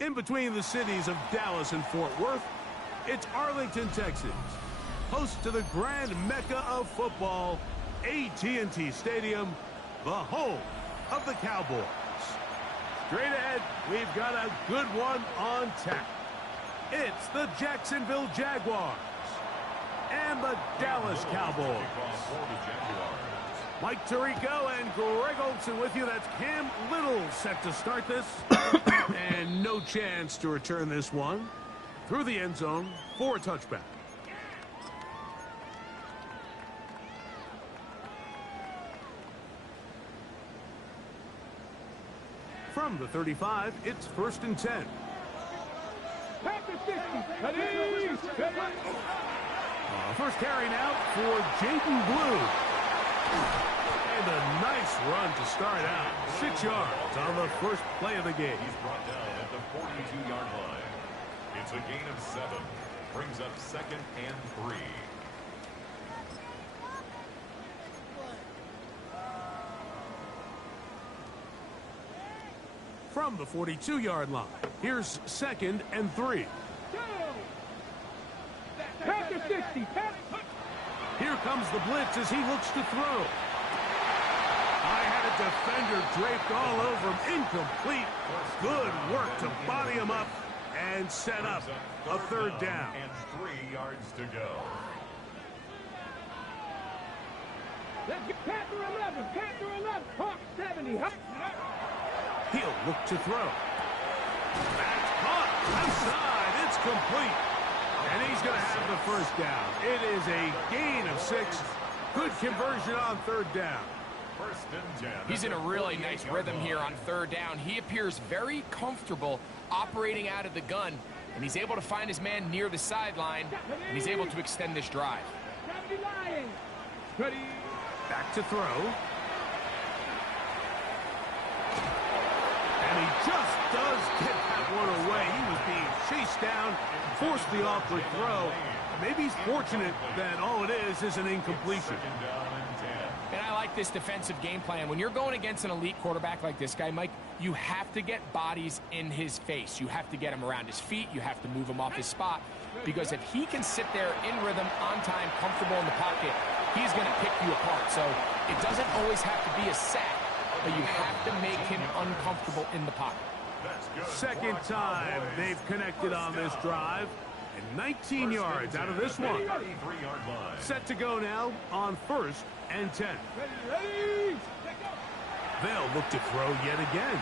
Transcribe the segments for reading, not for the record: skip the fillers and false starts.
In between the cities of Dallas and Fort Worth, it's Arlington, Texas, host to the grand mecca of football, AT&T Stadium, the home of the Cowboys. Straight ahead, we've got a good one on tap. It's the Jacksonville Jaguars and the Dallas Cowboys. Mike Tirico and Greg Olsen with you. That's Cam Little set to start this. And no chance to return this one through the end zone for a touchback. From the 35, it's 1st and 10. First carry now for Jaden Blue. And a nice run to start out. 6 yards on the first play of the game. He's brought down at the 42-yard line. It's a gain of 7. Brings up 2nd and 3. From the 42-yard line, here's 2nd and 3. Here comes the blitz as he looks to throw. I had a defender draped all over him. Incomplete. Good work to body him up and set up a 3rd down. And 3 yards to go. Panther 11, Hawk 70. He'll look to throw. That's caught. Outside. It's complete. And he's going to have the 1st down. It is a gain of 6. Good conversion on 3rd down. 1st and 10. He's in a really nice rhythm here on 3rd down. He appears very comfortable operating out of the gun, and he's able to find his man near the sideline, and he's able to extend this drive. Back to throw. And he just does get that one away. He was being chased down, forced the awkward throw. Maybe he's fortunate that all it is an incompletion. And I like this defensive game plan. When you're going against an elite quarterback like this guy, Mike, you have to get bodies in his face. You have to get him around his feet. You have to move him off his spot. Because if he can sit there in rhythm, on time, comfortable in the pocket, he's going to pick you apart. So it doesn't always have to be a sack, but you have to make him uncomfortable in the pocket. 2nd time they've connected on this drive. And 19 yards out of this one. Set to go now on 1st and 10. They'll look to throw yet again.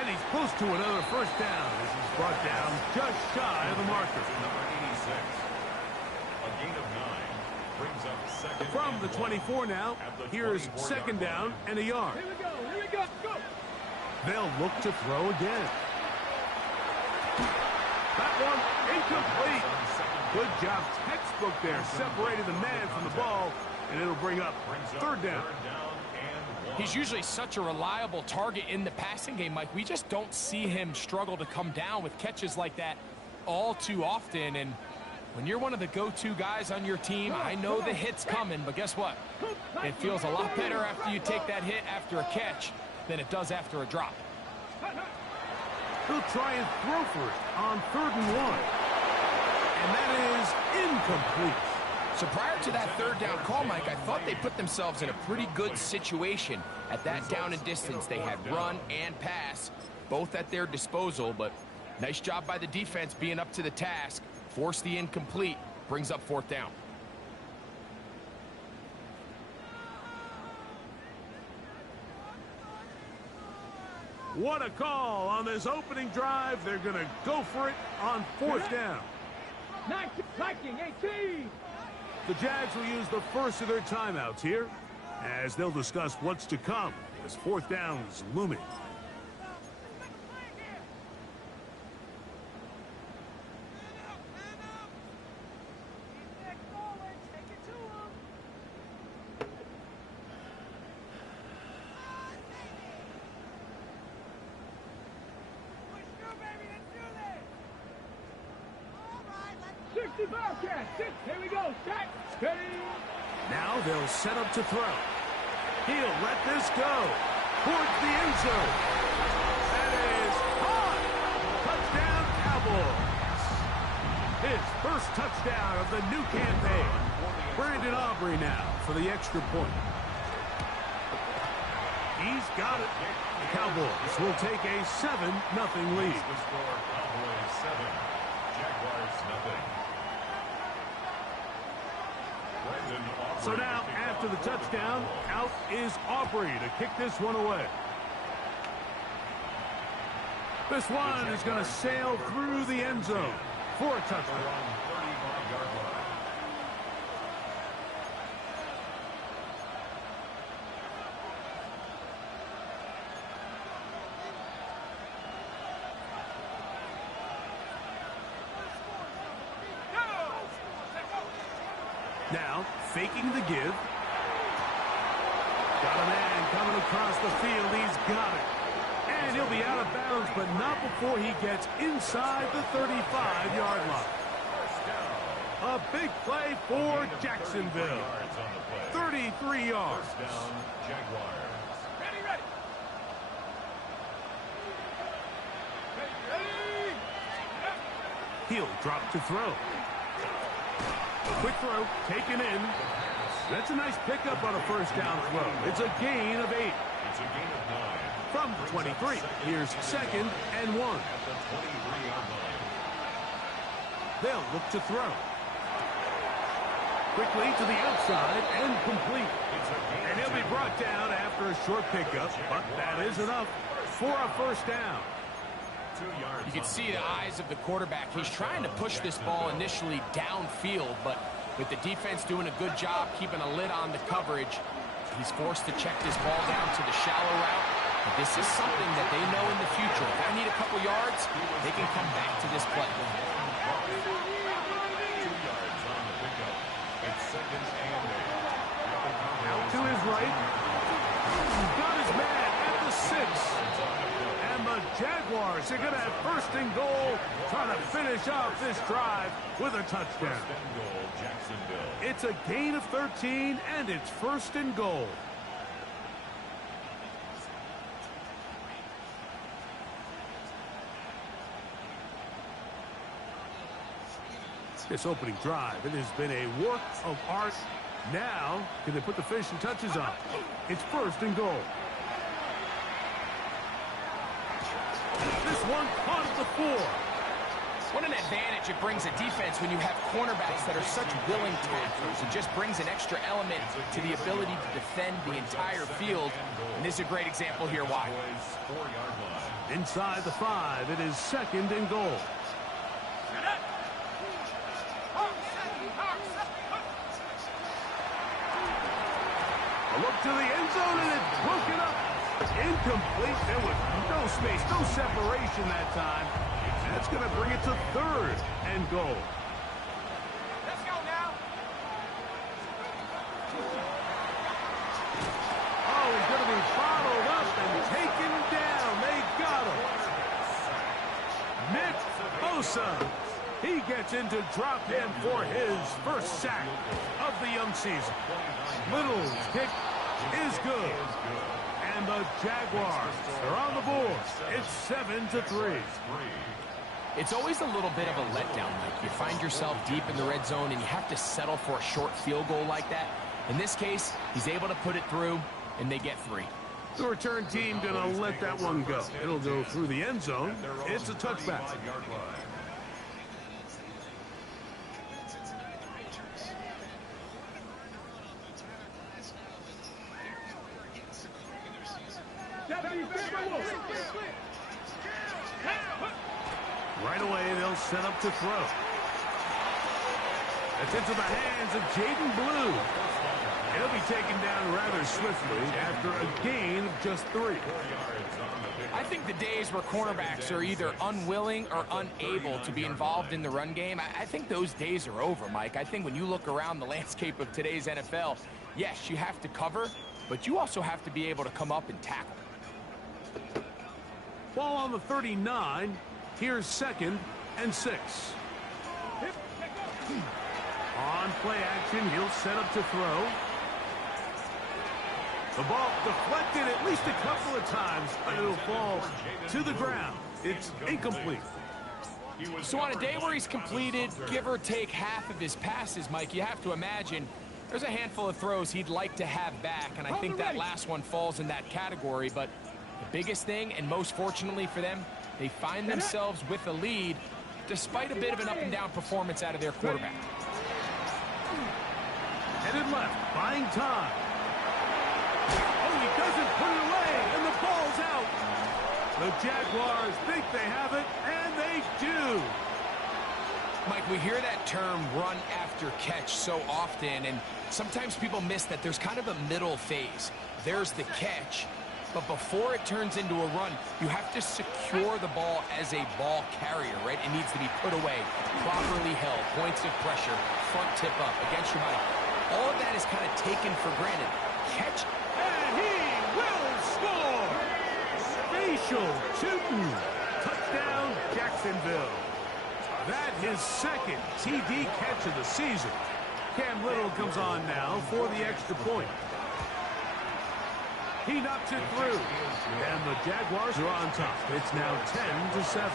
And he's close to another 1st down as he's brought down just shy of the marker. Number 86. A gain of 9. Brings up 2nd. From the 24 now, here's 2nd down and a yard. Here we go, go. They'll look to throw again. That one incomplete. Good job, textbook there. Separated the man from the ball, and it'll bring up 3rd down. He's usually such a reliable target in the passing game, Mike. We just don't see him struggle to come down with catches like that all too often. And when you're one of the go-to guys on your team, I know the hit's coming, but guess what? It feels a lot better after you take that hit after a catch than it does after a drop. He'll try and throw for it on 3rd and 1. And that is incomplete. So prior to that 3rd down call, Mike, I thought they put themselves in a pretty good situation at that down and distance. They had run and pass, both at their disposal, but nice job by the defense being up to the task. Force the incomplete, brings up 4th down. What a call on this opening drive. They're going to go for it on 4th down. 18. The Jags will use the first of their timeouts here as they'll discuss what's to come as 4th down is looming. Here we go. Set. Steady. Now they'll set up to throw. He'll let this go towards the end zone. That his first touchdown of the new campaign. Brandon Aubrey now for the extra point. He's got it. The Cowboys will take a 7-0 lead. The score, Cowboys 7, Jaguars 0. So now, after the touchdown, out is Aubrey to kick this one away. This one is going to sail through the end zone for a touchdown. Now, faking the give. Got a man coming across the field. He's got it. And he'll be out of bounds, but not before he gets inside the 35-yard line. A big play for Jacksonville. 33 yards. First down, Jaguars. Ready. He'll drop to throw. Quick throw, taken in. That's a nice pickup on a first down throw. It's a gain of 8. It's a gain of 9. From the 23, here's 2nd and 1. At the 23-yard line. They'll look to throw. Quickly to the outside and complete. And he'll be brought down after a short pickup, but that is enough for a first down. 2 yards. You can see the eyes of the quarterback. He's trying to push this ball initially downfield, but with the defense doing a good job keeping a lid on the coverage, he's forced to check this ball down to the shallow route. But this is something that they know in the future. If they need a couple yards, they can come back to this play. 2 yards on the pickup. It's 2nd and 8. Out to his right. Got his man at the 6. And the Jaguars are going to have 1st and goal, trying to finish off this drive with a touchdown. 1st and goal, Jacksonville. It's a gain of 13, and it's 1st and goal. This opening drive, it has been a work of art. Now, can they put the finishing touches on? It's 1st and goal. This one caught at the 4. What an advantage it brings a defense when you have cornerbacks that are such willing tacklers. It just brings an extra element to the ability to defend the entire field. And this is a great example here why. 4-yard line. Inside the 5, it is 2nd and goal. A look to the end zone, and it's broken up. Incomplete. There was no space, no separation that time. That's going to bring it to 3rd and goal. Let's go now. Oh, he's going to be followed up and taken down. They got him. Nick Bosa. He gets into drop him for his first sack of the young season. Little's kick is good. And the Jaguars are on the board. It's 7-3. It's always a little bit of a letdown. Like you find yourself deep in the red zone and you have to settle for a short field goal like that. In this case, he's able to put it through, and they get 3. The return team going to let that one go. It'll go through the end zone. It's a touchback. Right away, they'll set up to throw. That's into the hands of Jaden Blue. He'll be taken down rather swiftly after a gain of just 3. I think the days where cornerbacks are either unwilling or unable to be involved in the run game, I think those days are over, Mike. I think when you look around the landscape of today's NFL, yes, you have to cover, but you also have to be able to come up and tackle. Ball on the 39. Here's 2nd and 6. On play action, he'll set up to throw. The ball deflected at least a couple of times, but it'll fall to the ground. It's incomplete. So on a day where he's completed, give or take half of his passes, Mike, you have to imagine there's a handful of throws he'd like to have back, and I think that last one falls in that category. But the biggest thing, and most fortunately for them, they find themselves with a lead despite a bit of an up-and-down performance out of their quarterback. Headed left, buying time. Oh, he doesn't put it away, and the ball's out. The Jaguars think they have it, and they do. Mike, we hear that term run after catch so often, and sometimes people miss that there's kind of a middle phase. There's the catch, but before it turns into a run, you have to secure the ball as a ball carrier, right? It needs to be put away, properly held, points of pressure, front tip up against your body. All of that is kind of taken for granted. Catch. And he will score! Spatial Tootin'. Touchdown, Jacksonville. That his second TD catch of the season. Cam Little comes on now for the extra point. He knocks it through. And the Jaguars are on top. It's now 10-7.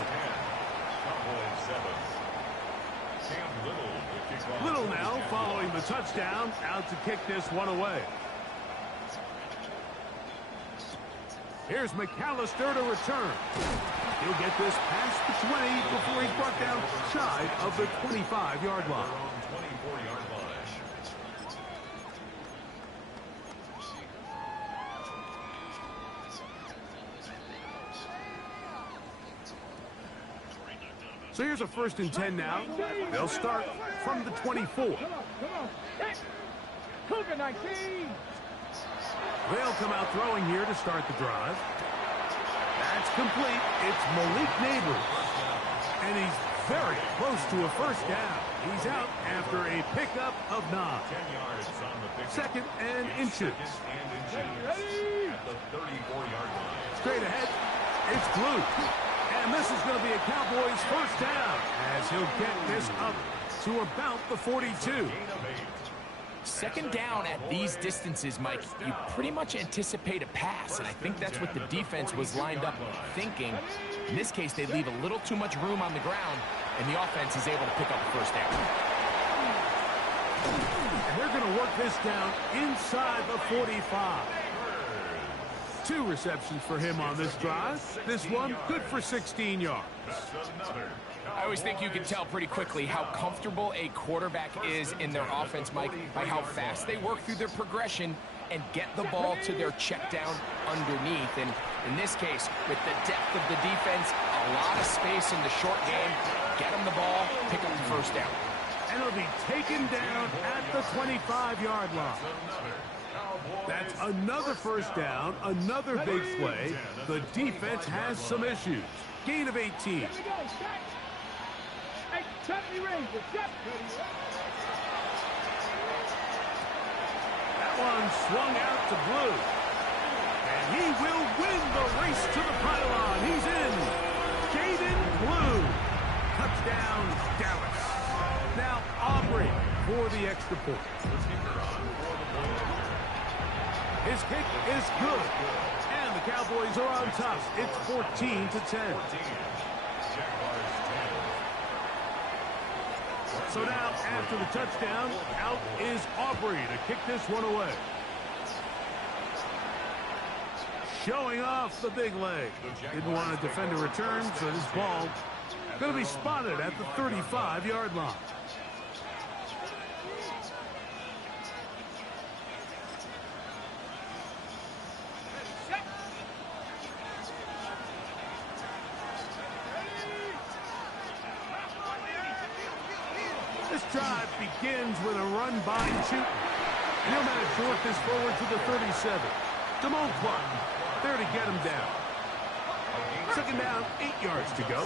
Little now following the touchdown, out to kick this one away. Here's McAllister to return. He'll get this past the 20 before he's brought down shy of the 25-yard line. So here's a 1st and 10 now. They'll start from the 24. Cougar 19. They'll come out throwing here to start the drive. That's complete. It's Malik Neighbors. And he's very close to a 1st down. He's out after a pickup of 9. 2nd and inches. Straight ahead. It's blue. And this is going to be a Cowboys 1st down as he'll get this up to about the 42. 2nd down at these distances, Mike, you pretty much anticipate a pass, and I think that's what the defense was lined up thinking. In this case, they leave a little too much room on the ground, and the offense is able to pick up the 1st down. And they're going to work this down inside the 45. 2 receptions for him on this drive. This one good for 16 yards. I always think you can tell pretty quickly how comfortable a quarterback is in their offense, Mike, by how fast they work through their progression and get the ball to their check down underneath. And in this case, with the depth of the defense, a lot of space in the short game, get them the ball, pick up the 1st down. And it'll be taken down at the 25-yard line. That's another 1st down, another big play. The defense has some issues. Gain of 18. That one swung out to Blue. And he will win the race to the pylon. He's in. Jaden Blue. Touchdown, Dallas. Now Aubrey for the extra point. His kick is good. And the Cowboys are on top. It's 14-10. So now, after the touchdown, out is Aubrey to kick this one away. Showing off the big leg. Didn't want to defend a return, so this ball going to be spotted at the 35-yard line. This drive begins with a run by Tootin'. And he'll manage to work this forward to the 37. Damone Clark there to get him down. 2nd down, 8 yards to go.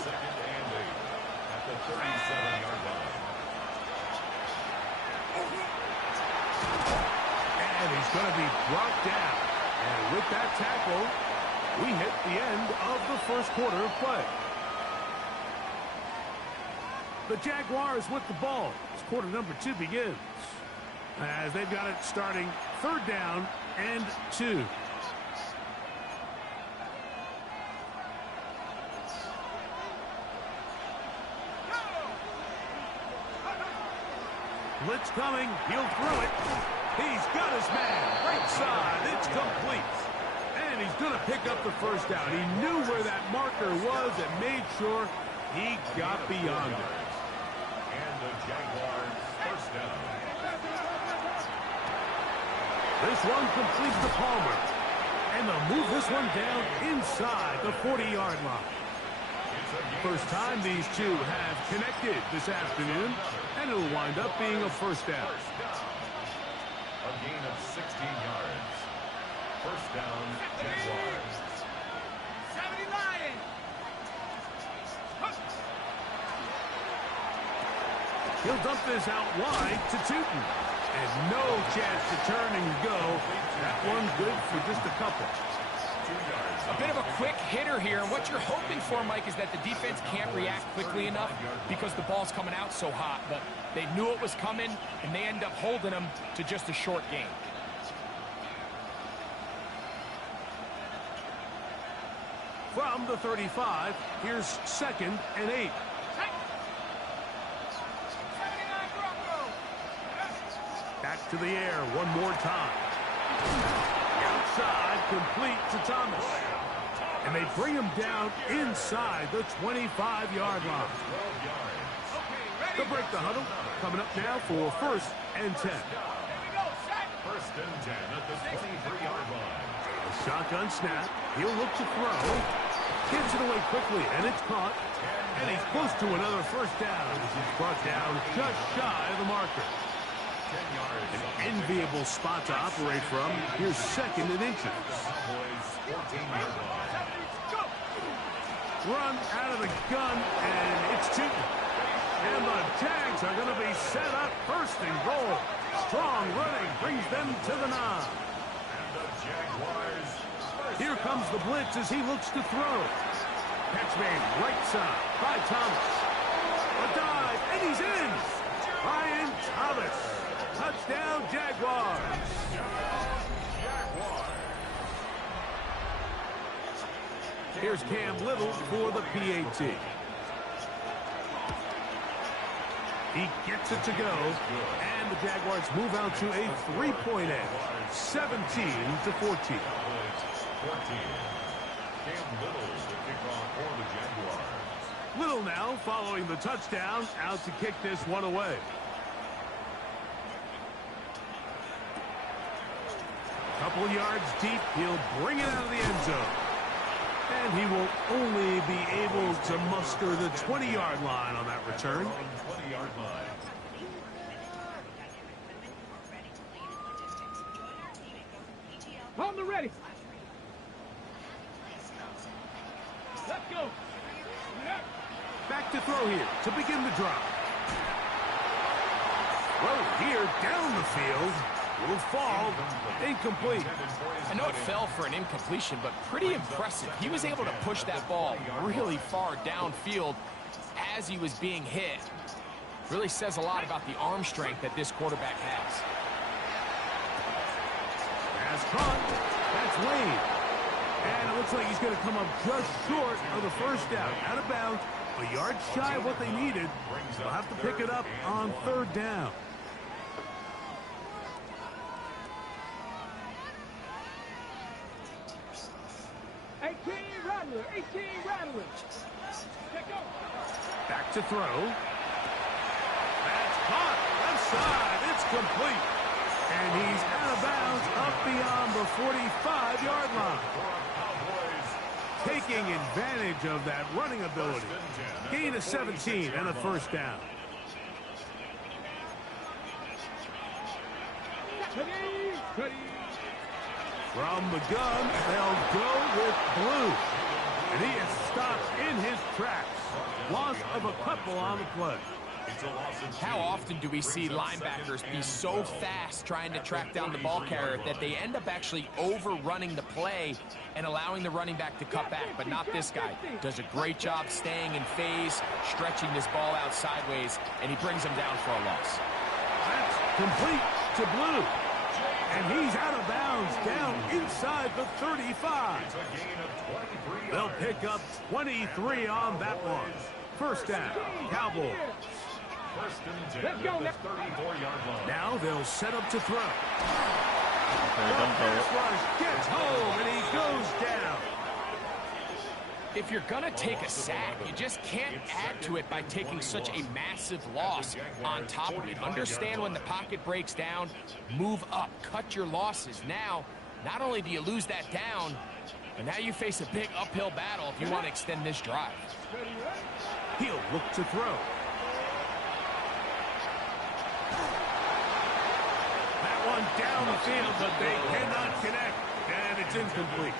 And he's going to be brought down. And with that tackle, we hit the end of the 1st quarter of play. The Jaguars with the ball as quarter number 2 begins. As they've got it starting 3rd down and 2. Blitz coming. He'll throw it. He's got his man. Right side. It's complete. And he's going to pick up the first down. He knew where that marker was and made sure he got beyond it. And the Jaguars first down. This one completes to Palmer. And they'll move this one down inside the 40-yard line. First time these two have connected this afternoon, and it'll wind up being a first down. A gain of 16 yards. First down, Jaguars. 70 Lions. He'll dump this out wide to Tootin. And no chance to turn and go. That one's good for just a couple. A bit of a quick hitter here, and what you're hoping for, Mike, is that the defense can't react quickly enough because the ball's coming out so hot. But they knew it was coming, and they end up holding them to just a short gain. From the 35, here's 2nd and 8. Back to the air one more time. Outside, complete to Thomas. And they bring him down inside the 25-yard line. They'll break the huddle. Coming up now for 1st and 10. First and 10 at the 23-yard line. A shotgun snap. He'll look to throw. Gives it away quickly, and it's caught. And he's close to another first down as he's brought down just shy of the marker. An enviable spot to operate from. Here's 2nd and inches. Run out of the gun, and it's Tootin. And the Jags are going to be set up 1st and goal. Strong running brings them to the 9. Here comes the blitz as he looks to throw. Catch made right side by Thomas. A dive, and he's in. Brian Thomas. Touchdown, Jaguars. Here's Cam Little for the PAT. He gets it to go, and the Jaguars move out to a 3-point edge, 17-14. Cam Little to kick off for the Jaguars. Little now following the touchdown, out to kick this one away. Couple yards deep, he'll bring it out of the end zone. And he will only be able to muster the 20-yard line on that return. 20-yard line. On the ready. Let's go. Back to throw here to begin the drive. Throw here down the field. Will fall. Incomplete. I know it fell for an incompletion, but pretty impressive. He was able to push that ball really far downfield as he was being hit. Really says a lot about the arm strength that this quarterback has. Has caught. That's Wade. And it looks like he's going to come up just short of the first down. Out of bounds. A yard shy of what they needed. They'll have to pick it up on 3rd down. Back to throw. That's caught. Left side. It's complete. And he's out of bounds up beyond the 45-yard line. Taking advantage of that running ability. Gain of 17 and a first down. From the gun, they'll go with Blue. And he is stopped in his tracks. Loss of a couple on the play. How often do we see linebackers be so fast trying to track down the ball carrier that they end up actually overrunning the play and allowing the running back to cut back? But not this guy. Does a great job staying in phase, stretching this ball out sideways, and he brings him down for a loss. That's complete to Blue. And he's out of bounds down inside the 35. They'll pick up 23 on that one. First down, Cowboys. First and 10 Let's go at now. the 34-yard line. Now they'll set up to throw. Okay, don't throw Pass it. rush gets home, and he goes down. If you're going to take a sack, you just can't add to it by taking such a massive loss on top of it. Understand when the pocket breaks down, move up, cut your losses. Now, not only do you lose that down, but now you face a big uphill battle if you want to extend this drive. He'll look to throw. That one down the field, but they cannot connect, and it's incomplete.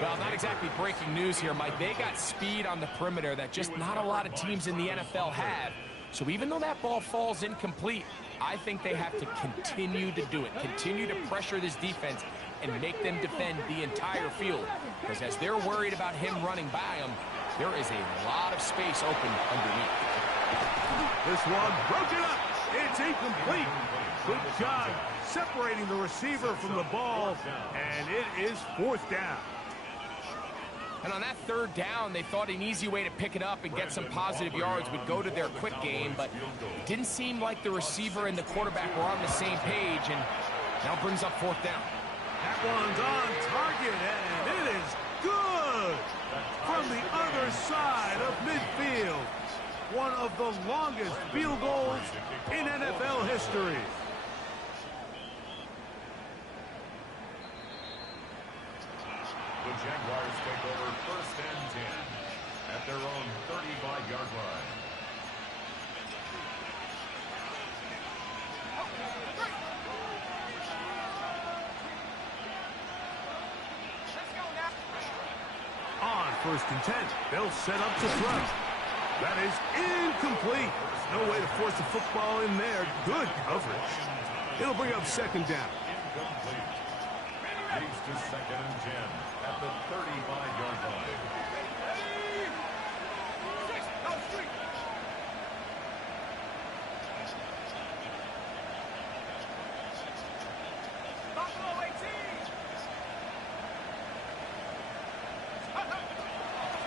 Well, not exactly breaking news here, Mike. They got speed on the perimeter that just not a lot of teams in the NFL have. So even though that ball falls incomplete, I think they have to continue to do it, continue to pressure this defense and make them defend the entire field. Because as they're worried about him running by them, there is a lot of space open underneath. This one broken up. It's incomplete. Good job separating the receiver from the ball, and it is fourth down. And on that third down, they thought an easy way to pick it up and get some positive yards would go to their quick game, but it didn't seem like the receiver and the quarterback were on the same page, and now brings up fourth down. That one's on target, and it is good from the other side of midfield. One of the longest field goals in NFL history. The Jaguars take over first and 10 at their own 35-yard line. On first and 10, they'll set up to throw. That is incomplete. No way to force the football in there. Good coverage. It'll bring up second down. Incomplete. Leads to second and 10 at the 35-yard line.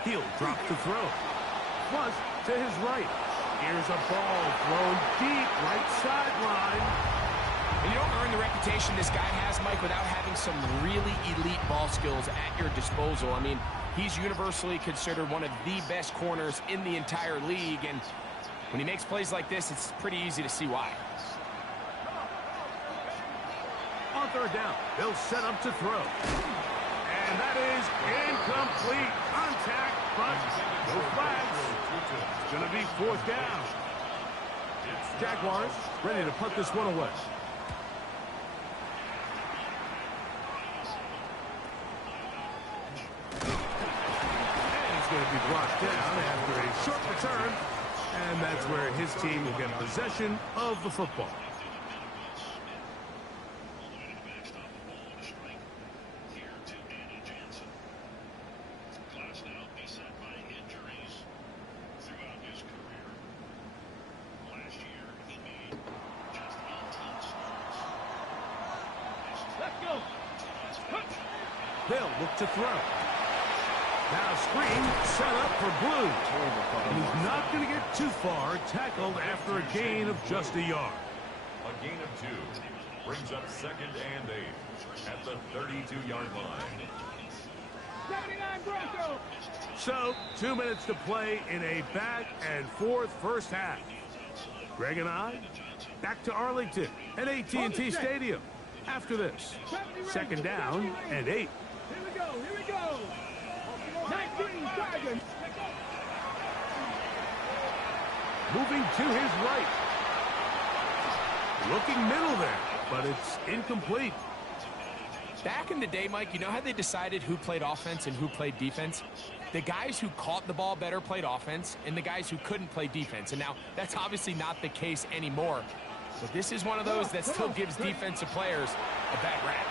He'll drop to throw. Plus, to his right. Here's a ball thrown deep right sideline. And you don't earn the reputation this guy has, Mike, without having some really elite ball skills at your disposal. I mean, he's universally considered one of the best corners in the entire league, and when he makes plays like this, it's pretty easy to see why. On third down, they'll set up to throw. And that is incomplete. Contact, but no flags. It's going to be fourth down. Jaguars ready to punt this one away. And he's going to be brought down after a short return. And that's where his team will get possession of the football. They'll look to throw. Now screen set up for Blue. And he's not going to get too far, tackled after a gain of just a yard. A gain of 2 brings up second and 8 at the 32-yard line. 79 Broncos. So, 2 minutes to play in a back-and-forth first half. Greg and I, back to Arlington at AT&T Stadium. After this, second down and 8. Here we go, here we go. 19 Tigers. Moving to his right. Looking middle there, but it's incomplete. Back in the day, Mike, you know how they decided who played offense and who played defense? The guys who caught the ball better played offense, and the guys who couldn't play defense. And now, that's obviously not the case anymore. But this is one of those that still gives defensive players a bad rap.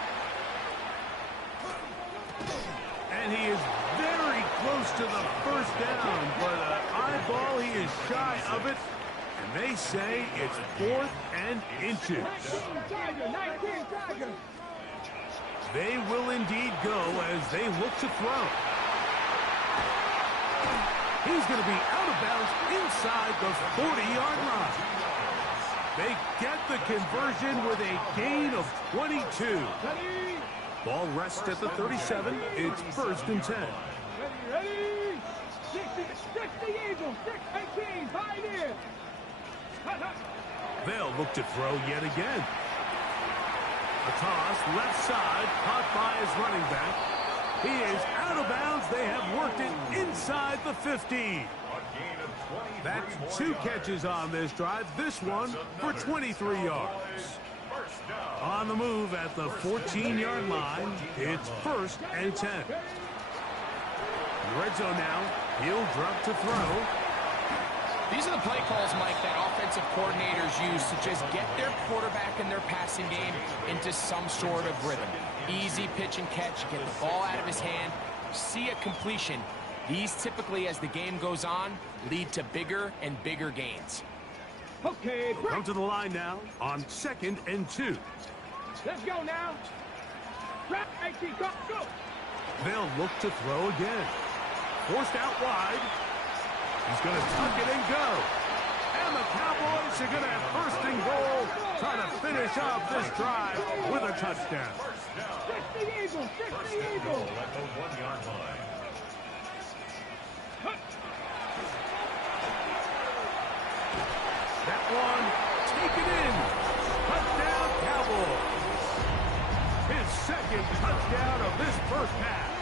And he is very close to the first down, but eyeball, he is shy of it. And they say it's 4th and inches. 19 Tigers. They will indeed go as they look to throw. He's going to be out of bounds inside the 40-yard line. They get the conversion with a gain of 22. Ball rests at the 37. It's 1st and 10. Ready? 60 Eagles, 6-18, pioneer. They'll look to throw yet again. A toss, left side, caught by his running back. He is out of bounds. They have worked it inside the 50. That's 2 catches on this drive. This one for 23 yards. On the move at the 14-yard line, it's 1st and 10. Red zone now. He'll drop to throw. These are the play calls, Mike, that offensive coordinators use to just get their quarterback and their passing game into some sort of rhythm. Easy pitch and catch, get the ball out of his hand, see a completion. These typically, as the game goes on, lead to bigger and bigger gains. Okay, Come to the line now on 2nd and 2. let's go now. Right, 18, go. They'll look to throw again. Forced out wide. He's going to tuck it and go. And the Cowboys are going to have 1st and goal, trying to finish off this drive with a touchdown. 60 Eagles, 60 Eagles. At the 1-yard line. That one taken in. Touchdown, Cowboys. His 2nd touchdown of this first half.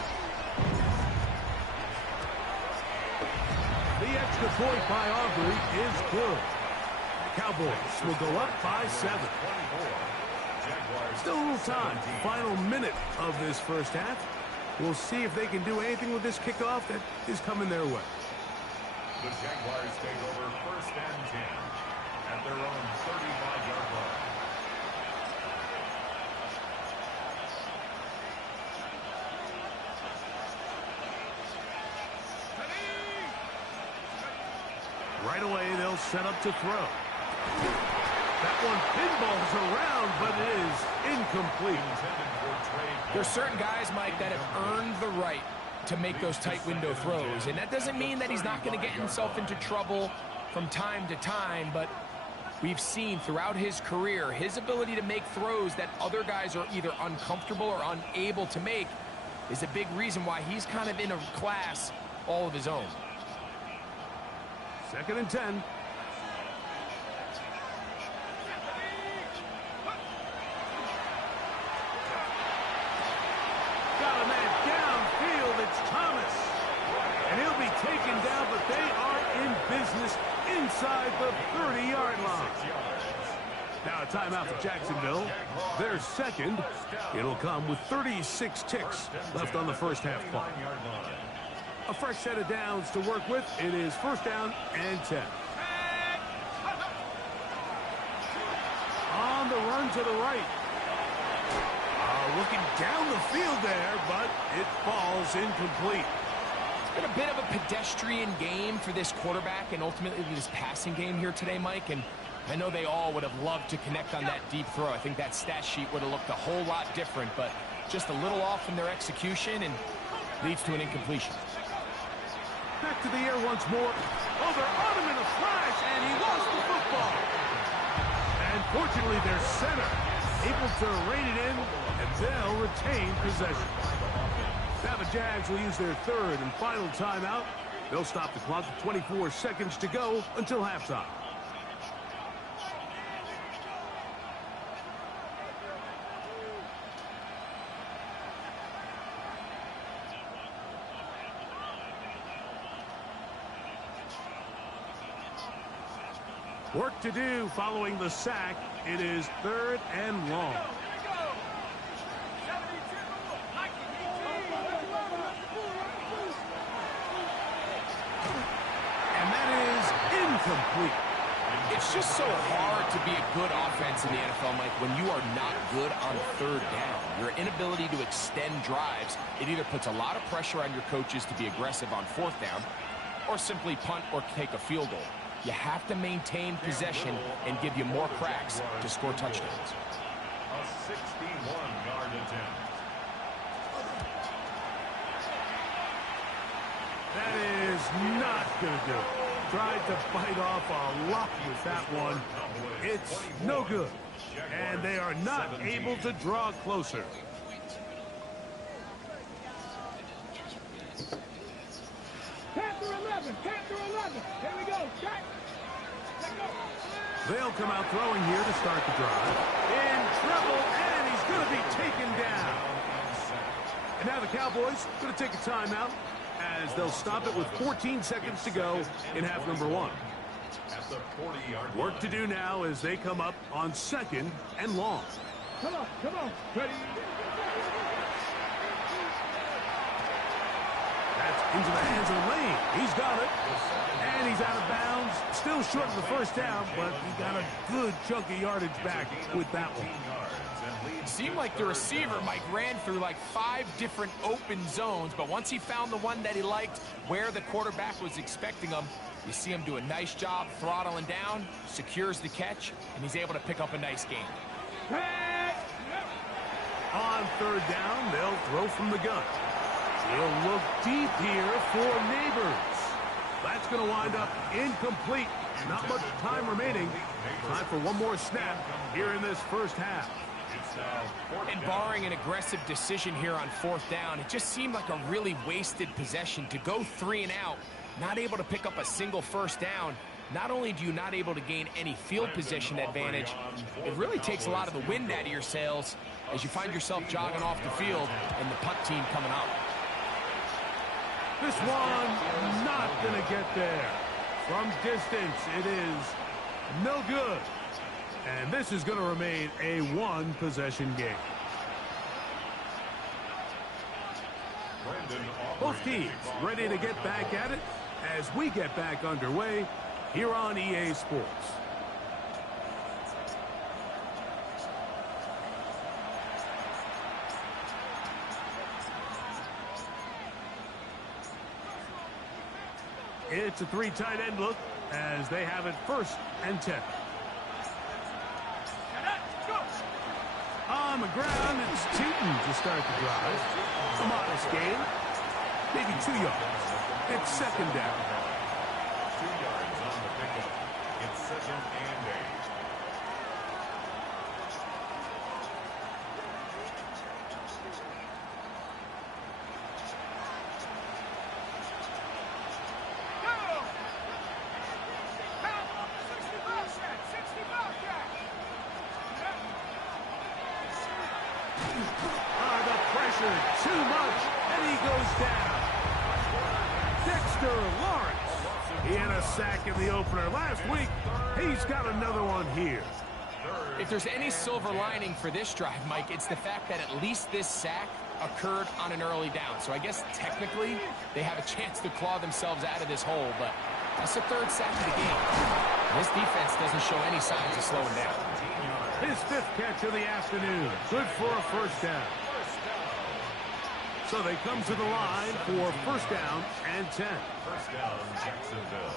The extra point by Aubrey is good. Cowboys will go up by 7. Still a little time. Final minute of this first half. We'll see if they can do anything with this kickoff that is coming their way. The Jaguars take over 1st and 10 at their own 35-yard line. Right away, they'll set up to throw. That one pinballs around, but it is incomplete. There's certain guys, Mike, that have earned the right to make those tight window throws. And that doesn't mean that he's not going to get himself into trouble from time to time, but we've seen throughout his career, his ability to make throws that other guys are either uncomfortable or unable to make is a big reason why he's kind of in a class all of his own. 2nd and 10. Got a man downfield. It's Thomas. And he'll be taken down, but they are in business inside the 30-yard line. Now a timeout for Jacksonville. Their 2nd. It'll come with 36 ticks left on the first half clock. A fresh set of downs to work with. It is 1st down and 10. On the run to the right. Looking down the field there, but it falls incomplete. It's been a bit of a pedestrian game for this quarterback and ultimately this passing game here today, Mike. And I know they all would have loved to connect on that deep throw. I think that stat sheet would have looked a whole lot different, but just a little off in their execution and leads to an incompletion. Back to the air once more. Oh, they're on him in a flash, and he lost the football. And fortunately, their center able to rein it in, and they'll retain possession. Now the Jags will use their 3rd and final timeout. They'll stop the clock with 24 seconds to go until halftime. Work to do following the sack. It is 3rd and long. And that is incomplete. It's just so hard to be a good offense in the NFL, Mike, when you are not good on 3rd down. Your inability to extend drives, it either puts a lot of pressure on your coaches to be aggressive on 4th down or simply punt or take a field goal. You have to maintain possession and give you more cracks to score touchdowns. A 61-yard attempt. That is not going to do it. Tried to bite off a lot with that one. It's no good. And they are not able to draw closer. Panther 11. Panther 11. Here we go. Cut. Let go. They'll come out throwing here to start the drive. In trouble, and he's going to be taken down. And now the Cowboys going to take a timeout as they'll stop it with 14 seconds to go in half number one. Work to do now as they come up on 2nd and long. Come on. Come on. Ready. That's into the hands of the lane. He's got it. And he's out of bounds. Still short of the first down, but he got a good chunk of yardage back with that one. Seemed like the receiver, Mike, ran through like 5 different open zones, but once he found the one that he liked, where the quarterback was expecting him, you see him do a nice job throttling down, secures the catch, and he's able to pick up a nice gain. On 3rd down, they'll throw from the gun. He'll look deep here for Neighbors. That's going to wind up incomplete. Not much time remaining. Time for one more snap here in this first half. And barring an aggressive decision here on 4th down, it just seemed like a really wasted possession to go 3 and out, not able to pick up a single first down. Not only do you not able to gain any field position advantage, it really takes a lot of the wind out of your sails as you find yourself jogging off the field and the punt team coming up. This one not going to get there. From distance, it is no good. And this is going to remain a 1-possession game. Both teams ready to get back at it as we get back underway here on EA Sports. It's a 3 tight end look as they have it 1st and 10. On the ground, it's Tootin to start the drive. A modest gain, maybe 2 yards. It's 2nd down. 2 yards on the pickup. It's 2nd and 8. Too much, and he goes down. Dexter Lawrence. He had a sack in the opener last week. He's got another one here. If there's any silver lining for this drive, Mike, it's the fact that at least this sack occurred on an early down. So I guess technically they have a chance to claw themselves out of this hole, but that's the 3rd sack of the game. This defense doesn't show any signs of slowing down. His 5th catch of the afternoon. Good for a first down. So they come to the line for 1st down and 10. 1st down, Jacksonville.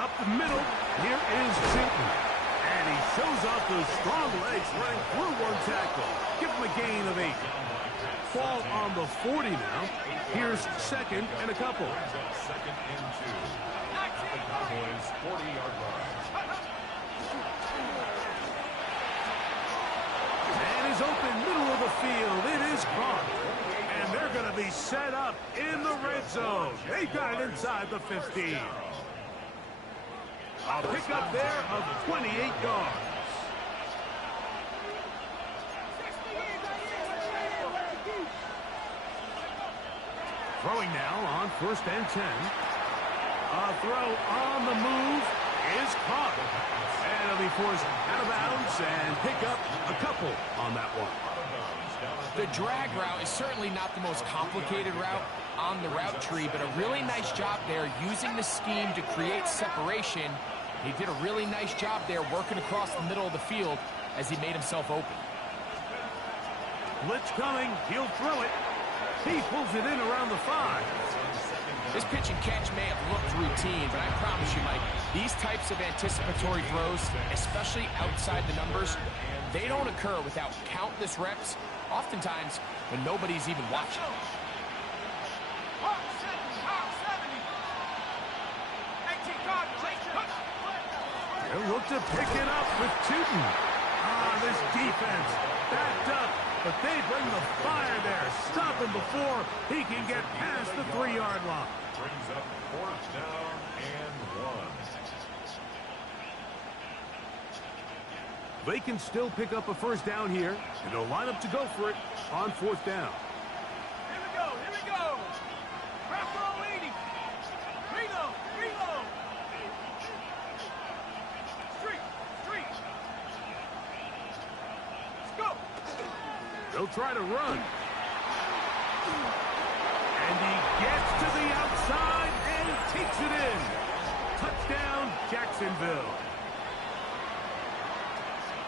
Up the middle, here is Tootin. And he shows off those strong legs running through 1 tackle. Give him a gain of 8. Ball on the 40 now. Here's 2nd and a couple. 2nd and 2. The Cowboys 40-yard line. Man is open, middle of the field. It is caught. And they're going to be set up in the red zone. They got it inside the 15. A pickup there of 28 yards. Throwing now on 1st and 10. A throw on the move is caught. And it'll be forced out of bounds and pick up a couple on that one. The drag route is certainly not the most complicated route on the route tree, but a really nice job there using the scheme to create separation. He did a really nice job there working across the middle of the field as he made himself open. Blitz coming. He'll throw it. He pulls it in around the 5. This pitch and catch may have looked routine, but I promise you, Mike, these types of anticipatory throws, especially outside the numbers, they don't occur without countless reps, oftentimes when nobody's even watching. They'll look to pick it up with Tootin. This defense backed up, but they bring the fire there. Stop him before he can get past the 3-yard line. Brings up 4th down and 1. They can still pick up a first down here, and they'll line up to go for it on 4th down. Here we go. Here we go. Press all 80. Reload. Reload. Street. Let's go. They'll try to run. And he gets to the outside and takes it in. Touchdown, Jacksonville.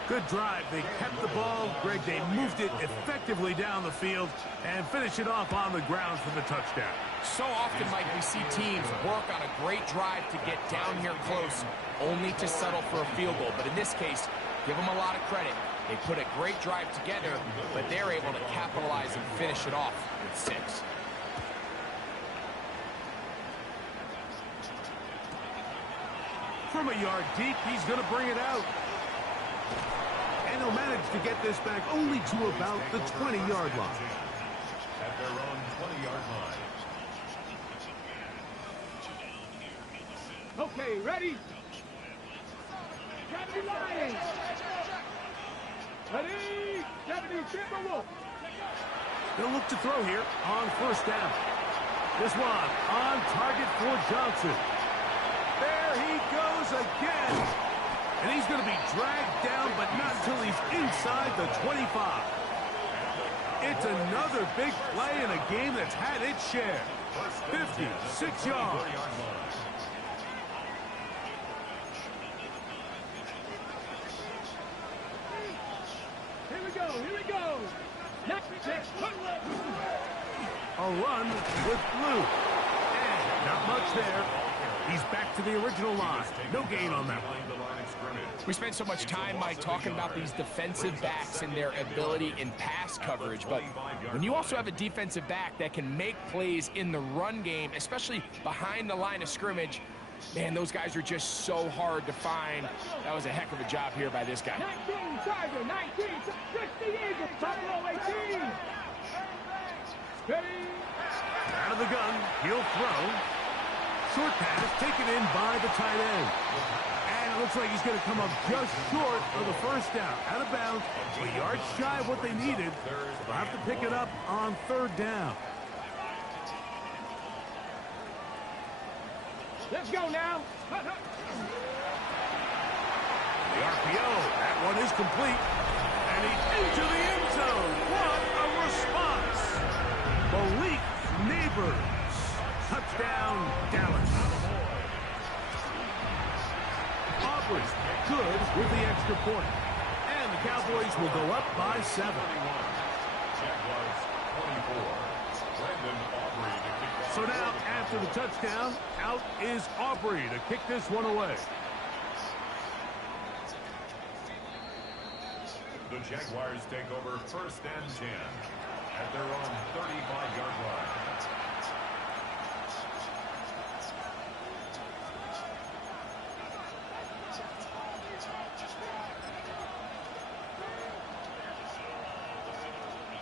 Good drive. They kept the ball. Greg, they moved it effectively down the field and finish it off on the ground for the touchdown. So often, Mike, we see teams work on a great drive to get down here close, only to settle for a field goal. But in this case, give them a lot of credit. They put a great drive together, but they're able to capitalize and finish it off with 6. From a yard deep, he's going to bring it out. And he'll manage to get this back only to about the 20-yard line. At their own 20-yard line. Okay, ready? Deputy Lions. Ready? Deputy Timberwolf. They'll look to throw here on 1st down. This one on target for Johnson. There he goes again. And he's going to be dragged down, but not until he's inside the 25. It's another big play in a game that's had its share. 56 yards. Here we go. Here we go. Next. A run with Blue. And not much there. He's back to the original line. No gain on that one. We spent so much time, Mike, talking about these defensive backs and their ability in pass coverage. But when you also have a defensive back that can make plays in the run game, especially behind the line of scrimmage, man, those guys are just so hard to find. That was a heck of a job here by this guy. 19, Tiger, 19, 60 Eagles, Buffalo 18. Ready? Out of the gun, he'll throw. Short pass taken in by the tight end. And it looks like he's going to come up just short of the first down. Out of bounds, a yard shy of what they needed. They'll have to pick it up on 3rd down. Let's go now. The RPO, that one is complete. And he's into the end zone. What a response. Malik Neighbors. Touchdown, Dallas. Aubrey, good with the extra point. And the Cowboys will go up by 7. Jaguars 24. So now, after the touchdown, out is Aubrey to kick this one away. The Jaguars take over 1st and 10 at their own 35-yard line.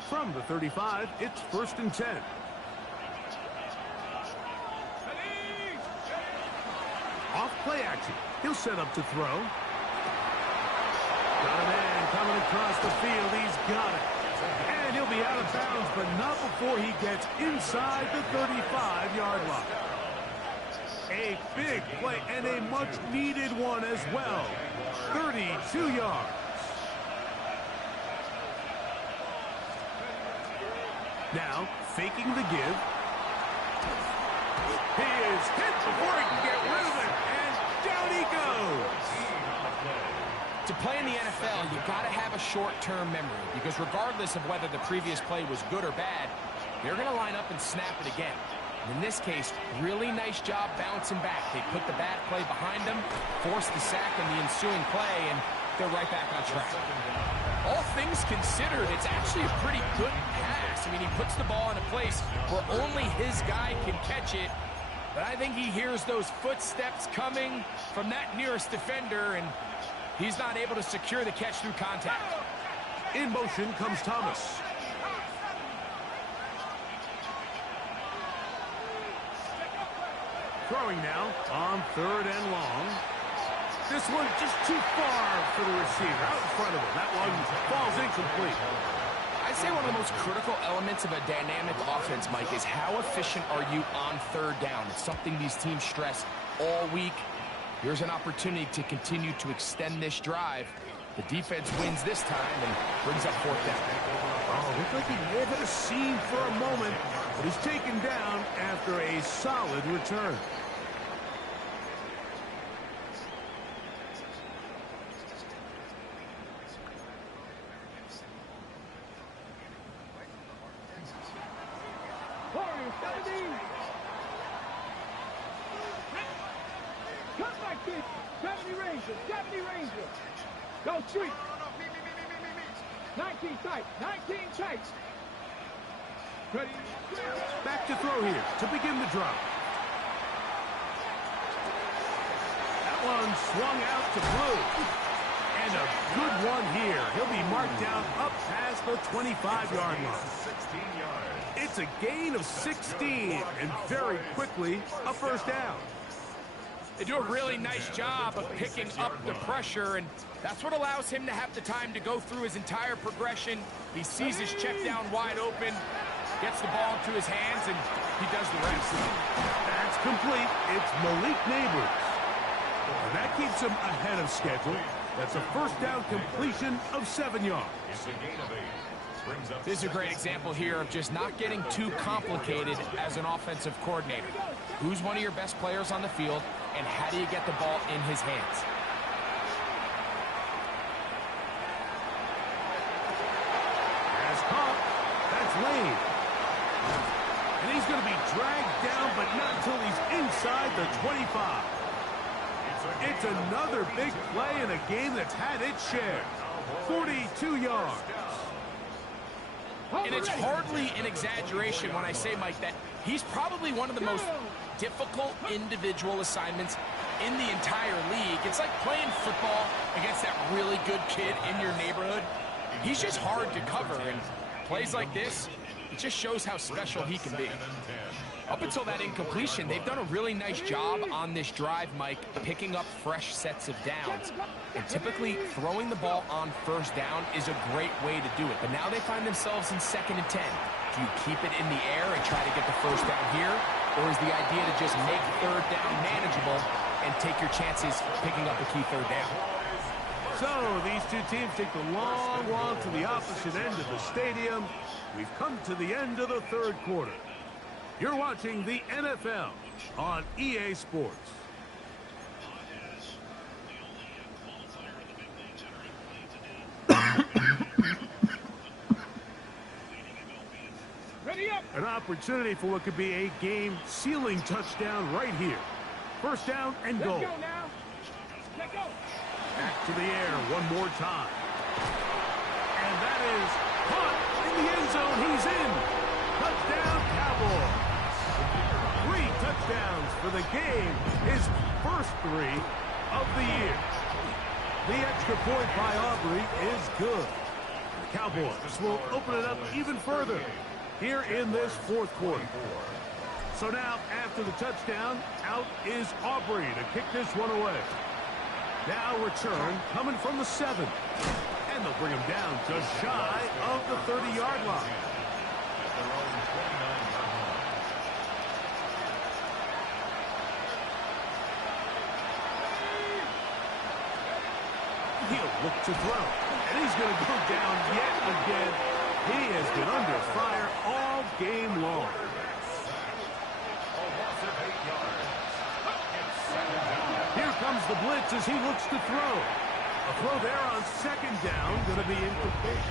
From the 35, it's 1st and 10. Off play action. He'll set up to throw. Got a man coming across the field. He's got it. And he'll be out of bounds, but not before he gets inside the 35-yard line. A big play and a much-needed one as well. 32 yards. Now, faking the give. He is hit before he can get rid of it, and down he goes. To play in the NFL, you've got to have a short-term memory, because regardless of whether the previous play was good or bad, they're going to line up and snap it again. In this case, really nice job bouncing back. They put the bad play behind them, forced the sack in the ensuing play, and they're right back on track. All things considered, it's actually a pretty good pass. I mean, he puts the ball in a place where only his guy can catch it. But I think he hears those footsteps coming from that nearest defender, and he's not able to secure the catch through contact. In motion comes Thomas. Throwing now on 3rd and long. This one just too far for the receiver. Out in front of him. That one falls incomplete. I'd say one of the most critical elements of a dynamic offense, Mike, is how efficient are you on 3rd down. It's something these teams stress all week. Here's an opportunity to continue to extend this drive. The defense wins this time and brings up 4th down. Oh, looks like he may have hit a seam for a moment, but he's taken down after a solid return. Cut like this. 70 Ranger. Go street. 19 tight. 19 tight. Ready. Back to throw here to begin the drive. That one swung out to Blue. And a good one here. He'll be marked down up past the 25-yard line. It's a gain of 16, and very quickly, a 1st down. They do a really nice job of picking up the pressure, and that's what allows him to have the time to go through his entire progression. He sees his check down wide open, gets the ball into his hands, and he does the rest. That's complete. It's Malik Neighbors. And that keeps him ahead of schedule. That's a 1st down completion of 7 yards. It's a gain of 8. This is a great example here of just not getting too complicated as an offensive coordinator. Who's one of your best players on the field, and how do you get the ball in his hands? As caught, that's Lane. And he's going to be dragged down, but not until he's inside the 25. It's another big play in a game that's had its share. 42 yards. And it's hardly an exaggeration when I say, Mike, that he's probably one of the most difficult individual assignments in the entire league. It's like playing football against that really good kid in your neighborhood. He's just hard to cover, and plays like this, it just shows how special he can be. Up until that incompletion, they've done a really nice job on this drive, Mike, picking up fresh sets of downs. And typically, throwing the ball on 1st down is a great way to do it. But now they find themselves in 2nd and 10. Do you keep it in the air and try to get the 1st down here? Or is the idea to just make 3rd down manageable and take your chances picking up a key 3rd down? So these two teams take the long walk to the opposite end of the stadium. We've come to the end of the 3rd quarter. You're watching the NFL on EA Sports. Ready up. An opportunity for what could be a game-sealing touchdown right here. 1st down and goal. Let's go now. Let's go. Back to the air one more time. And that is caught in the end zone. He's in. Touchdown, Cowboys. 3 touchdowns for the game. His first 3 of the year. The extra point by Aubrey is good. The Cowboys will open it up even further here in this 4th quarter. So now, after the touchdown, out is Aubrey to kick this one away. Now return coming from the 7. And they'll bring him down just shy of the 30-yard line. He'll look to throw. And he's going to go down yet again. He has been under fire all game long. Here comes the blitz as he looks to throw. A throw there on 2nd down, going to be incomplete.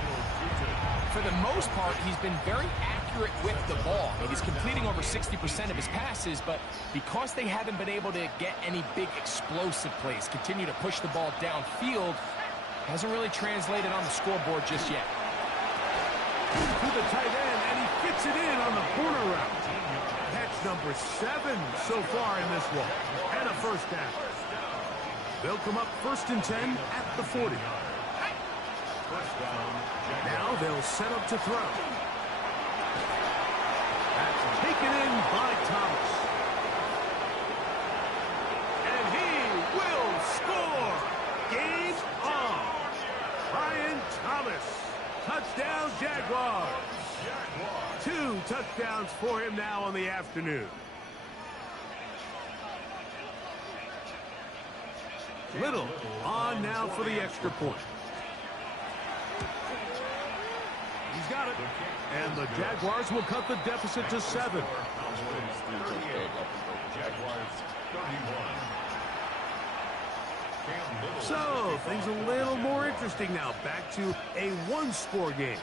For the most part, he's been very accurate accurate with the ball. I mean, he's completing over 60% of his passes, but because they haven't been able to get any big explosive plays, continue to push the ball downfield, hasn't really translated on the scoreboard just yet. To the tight end, and he fits it in on the corner route. Catch number 7 so far in this one, and a first down. They'll come up 1st and 10 at the 40. Now they'll set up to throw. That's taken in by Thomas. And he will score. Game on. Brian Thomas. Touchdown, Jaguars. 2 touchdowns for him now on the afternoon. Little on now for the extra point. He's got it. And the Jaguars will cut the deficit to 7. So, things a little more interesting now. Back to a 1-score game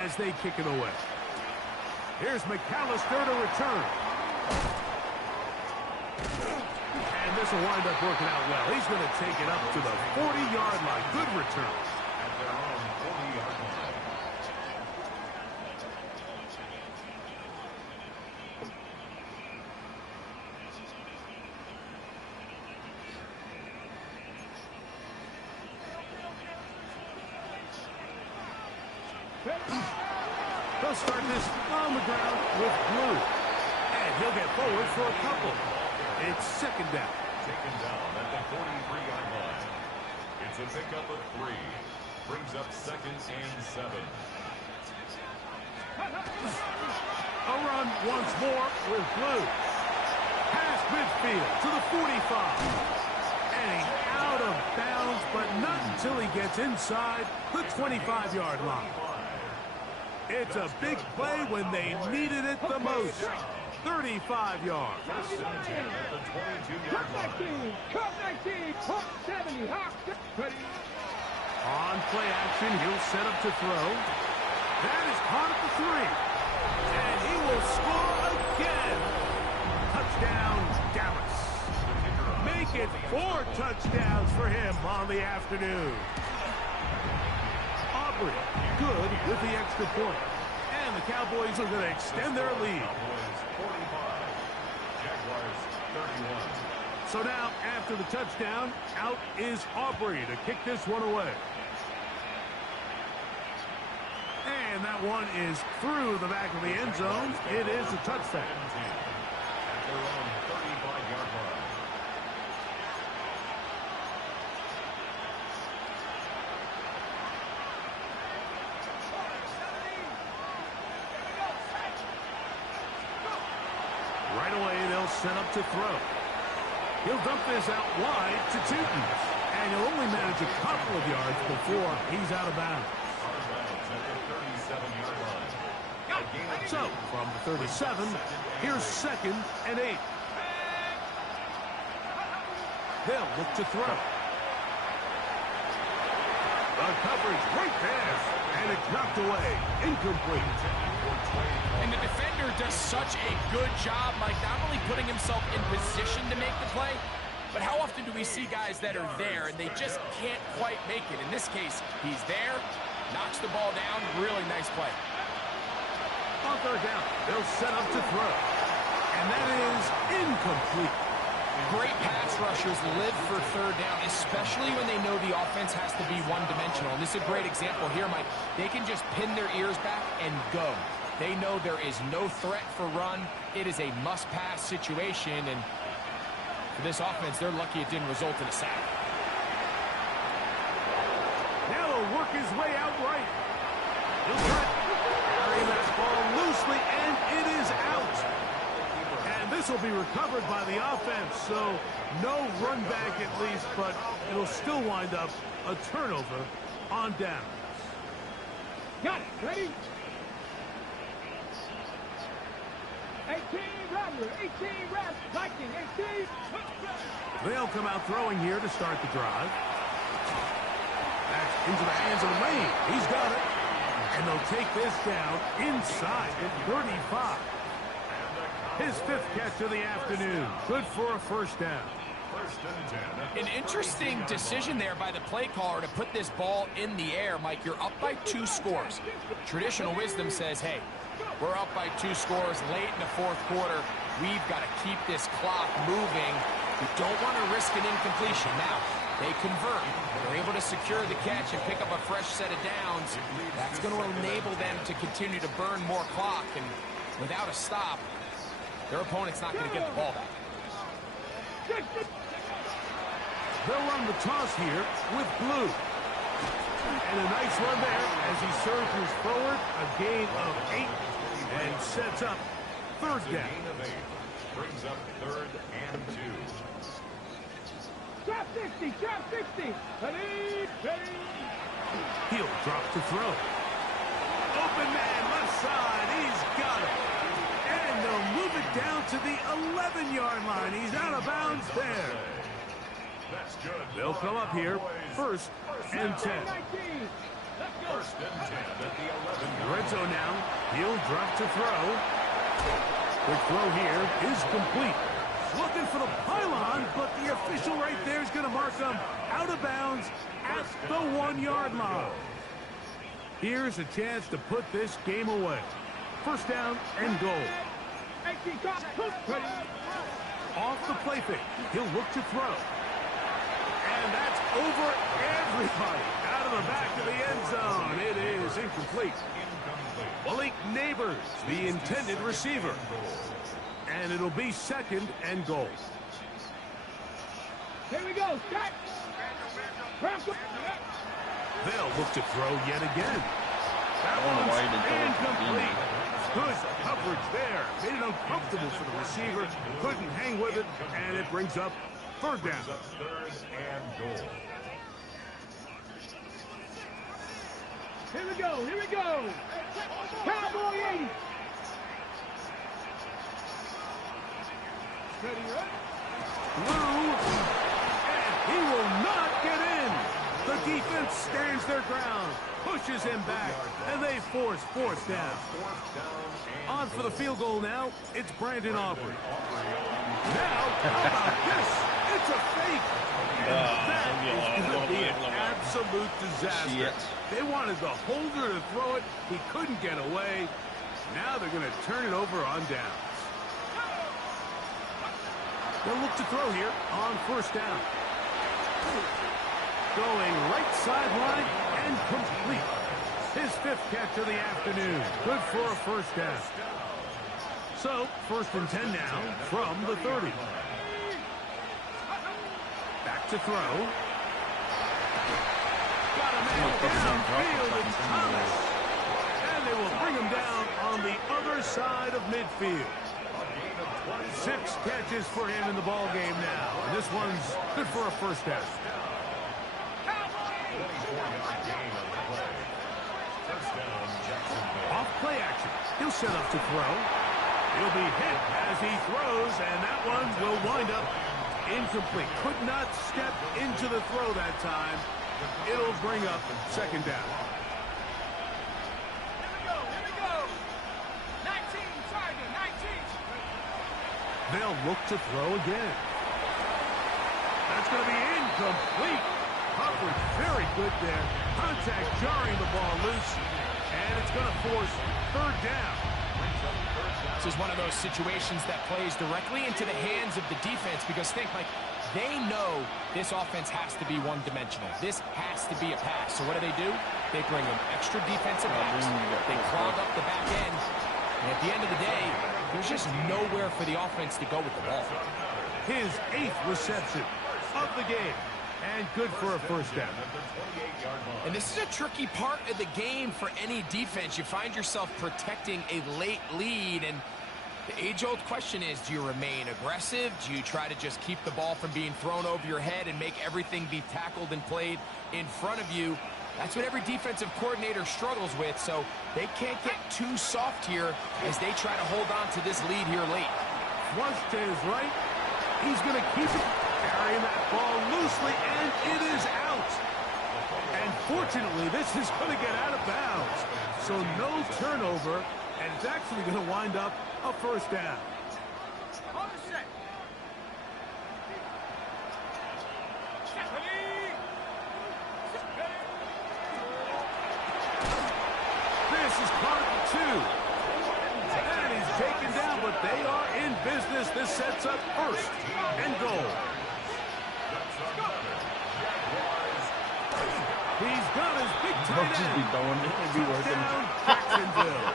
as they kick it away. Here's McAllister to return. And this will wind up working out well. He's going to take it up to the 40-yard line. Good return. At their own 40-yard line. They'll start this on the ground with Blue. And he'll get forward for a couple. It's 2nd down. Taken down at the 43-yard line. It's a pickup of 3. Brings up 2nd and 7. A run once more with Blue. Past midfield to the 45. And he's out of bounds, but not until he gets inside the 25-yard line. It's a big play when they needed it the most. 35 yards. Cut 19, cut 19, pump 70, hop, On play action, he'll set up to throw. That is caught at the 3. And he will score again. Touchdown, Dallas. Make it 4 touchdowns for him on the afternoon. Aubrey, good with the extra point. And the Cowboys are going to extend their lead. Cowboys 45. Jaguars 31. So now, after the touchdown, out is Aubrey to kick this one away. And that one is through the back of the end zone. It is a touchdown. At their own 35-yard line. Right away, they'll set up to throw. He'll dump this out wide to Tootin. And he'll only manage a couple of yards before he's out of bounds. So, from the 37, here's 2nd and 8. They'll look to throw. The coverage right there. And it's knocked away. Incomplete. And the defender does such a good job, Mike, not only putting himself in position to make the play, but how often do we see guys that are there and they just can't quite make it? In this case, he's there, knocks the ball down, really nice play. On 3rd down, they'll set up to throw. And that is incomplete. Great pass rushers live for 3rd down, especially when they know the offense has to be one-dimensional. And this is a great example here, Mike. They can just pin their ears back and go. They know there is no threat for run. It is a must-pass situation, and for this offense, they're lucky it didn't result in a sack. Now he'll work his way out right. He'll try to carry that ball loosely, and it is out. And this will be recovered by the offense, so no run back at least, but it'll still wind up a turnover on downs. got it, ready? 18, Rattler, 18, Rattler, Lightning, 18. They'll come out throwing here to start the drive. That's into the hands of Lane. He's got it. And they'll take this down inside at 35. His 5th catch of the afternoon. Good for a first down. An interesting decision there by the play caller to put this ball in the air. Mike, you're up by 2 scores. Traditional wisdom says, hey, we're up by 2 scores late in the 4th quarter. We've got to keep this clock moving. We don't want to risk an incompletion. Now, they convert. They're able to secure the catch and pick up a fresh set of downs. That's going to enable them to continue to burn more clock. And without a stop, their opponent's not going to get the ball back. They'll run the toss here with Blue. And a nice run there as he surges forward. A gain of 8 and sets up 3rd down. Brings up 3rd and 2. Drop 60, drop 60. Ready. He'll drop to throw. Open man, left side. He's got it. And they'll move it down to the 11-yard line. He's out of bounds there. That's good. They'll come up here, 1st and 10. 1st and 10 at the 11. Red zone now. He'll drop to throw. The throw here is complete. Looking for the pylon, but the official right there is going to mark him out of bounds at the 1-yard line. Here's a chance to put this game away. 1st down and goal. Off the play fake. He'll look to throw. And that's over everybody. Out of the back of the end zone. It is incomplete. Malik Neighbors, the intended receiver. And it'll be 2nd and goal. Here we go. Start. They'll look to throw yet again. That one's incomplete. Good coverage there. Made it uncomfortable for the receiver. Couldn't hang with it, and it brings up 3rd down. 3rd and goal. Here we go. Here we go. Cowboy 80. Blue, and he will not get in. The defense stands their ground, pushes him back, and they force 4th down. On for the field goal now, it's Brandon Aubrey. Now, how about this? It's a fake. And that is going to be an absolute disaster. They wanted the holder to throw it. He couldn't get away. Now they're going to turn it over on downs. They'll look to throw here on 1st down. Going right sideline and complete. His 5th catch of the afternoon. Good for a 1st down. So, 1st and 10 now from the 30. Back to throw. Got a man downfield, it's Thomas. And they will bring him down on the other side of midfield. 6 catches for him in the ball game now. And this one's good for a 1st down. Off play action. He'll set up to throw. He'll be hit as he throws, and that one will wind up incomplete. Could not step into the throw that time. It'll bring up 2nd down. Here we go. 19, target, 19. They'll look to throw again. That's going to be incomplete. Coverage very good there. Contact jarring the ball loose. And it's going to force 3rd down. This is one of those situations that plays directly into the hands of the defense because think, like, they know this offense has to be one-dimensional. This has to be a pass. So what do? They bring in extra defensive backs. They clog up the back end. And at the end of the day, there's just nowhere for the offense to go with the ball. His 8th reception of the game. And good for a 1st down. And this is a tricky part of the game for any defense. You find yourself protecting a late lead, and the age-old question is, do you remain aggressive? Do you try to just keep the ball from being thrown over your head and make everything be tackled and played in front of you? That's what every defensive coordinator struggles with, so they can't get too soft here as they try to hold on to this lead here late. Flush to his right. He's going to keep it. Carrying that ball loosely, and it is out. And Fortunately, this is going to get out of bounds. So no turnover, and it's actually going to wind up a first down. This is part of the 2. And he's taken down, but they are in business. This sets up first and goal. He's got his big tight end. Touchdown, Jacksonville.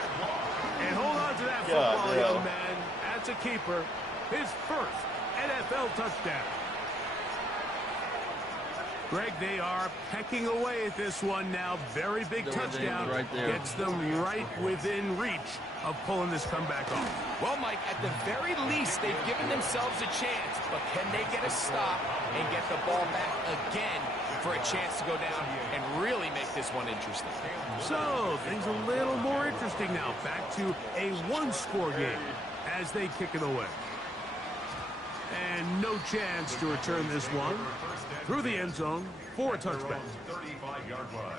And hold on to that football, young man. That's a keeper. His first NFL touchdown. Greg, they are pecking away at this one now. Very big touchdown. Right there. Gets them right within reach of pulling this comeback off. Well, Mike, at the very least, they've given themselves a chance. But can they get a stop and get the ball back again for a chance to go down and really make this one interesting? So, things a little more interesting now. Back to a one-score game as they kick it away. And no chance to return this one through the end zone for a touchback. 35-yard line.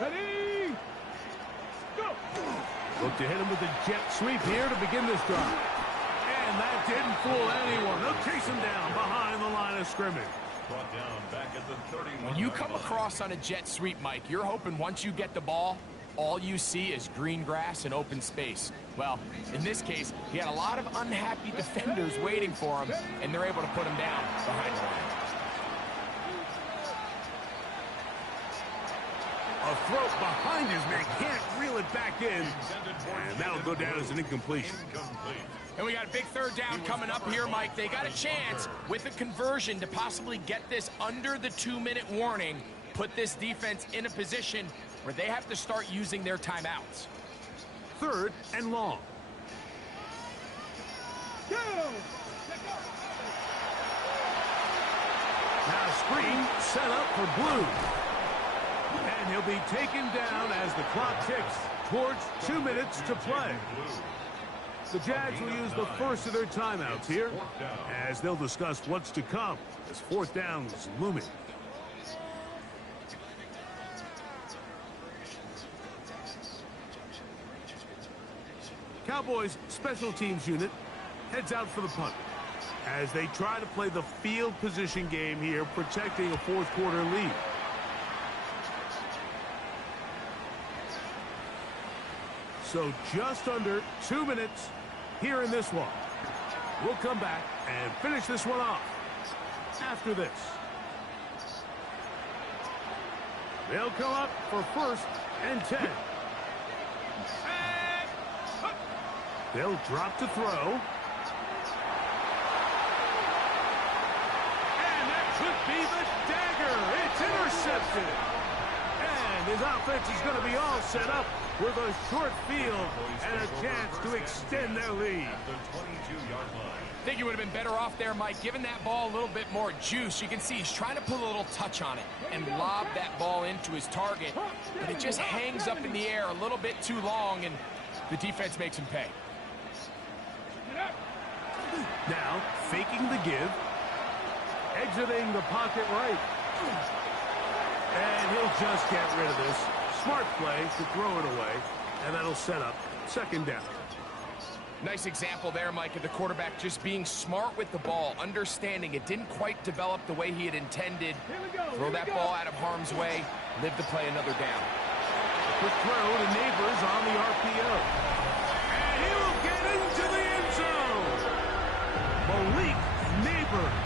Ready? Go! Look to hit him with a jet sweep here to begin this drive. And that didn't fool anyone. They'll chase him down behind the line of scrimmage. Brought down back at the 31. When you come across on a jet sweep, Mike, you're hoping once you get the ball, all you see is green grass and open space. Well, in this case, he had a lot of unhappy defenders waiting for him, and they're able to put him down behind the line. A throw behind his man, can't reel it back in. And that'll go down as an incompletion. And we got a big third down coming up here, Mike. They got a chance with a conversion to possibly get this under the 2-minute warning, put this defense in a position where they have to start using their timeouts. Third and long. Go! Now screen set up for Blue. And he'll be taken down as the clock ticks towards 2 minutes to play. The Jags will use the first of their timeouts here as they'll discuss what's to come as fourth down is looming. Cowboys special teams unit heads out for the punt as they try to play the field position game here, protecting a fourth quarter lead. So just under 2 minutes here in this one. We'll come back and finish this one off after this. They'll come up for first and 10. They'll drop to throw. And that could be the dagger. It's intercepted. And his offense is going to be all set up with a short field and a chance to extend their lead. I think he would have been better off there, Mike, giving that ball a little bit more juice. You can see he's trying to put a little touch on it and lob that ball into his target, but it just hangs up in the air a little bit too long, and the defense makes him pay. Now, faking the give, exiting the pocket right. And he'll just get rid of this. Smart play to throw it away, and that'll set up second down. Nice example there, Mike, of the quarterback just being smart with the ball, understanding it didn't quite develop the way he had intended. Throw that ball out of harm's way, live to play another down. Quick throw to Neighbors on the RPO. And he will get into the end zone. Malik Neighbors.